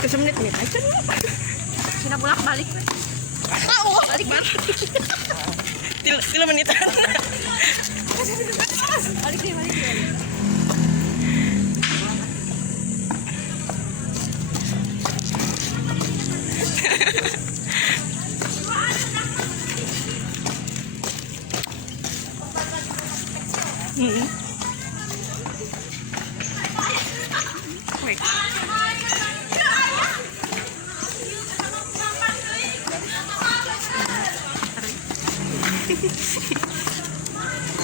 Kesemenit nih, aja Sina bolak balik. balik banget. Tila menitan. Balik deh, balik deh. Wait.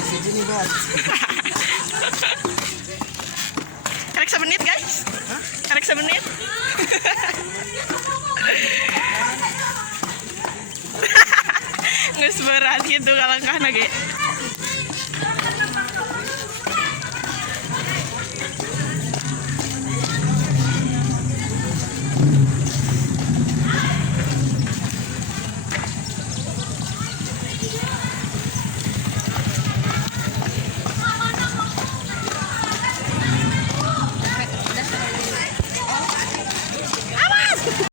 Segini banget. Karek semenit guys. Karek semenit. Nges berat gitu kalangkah nage.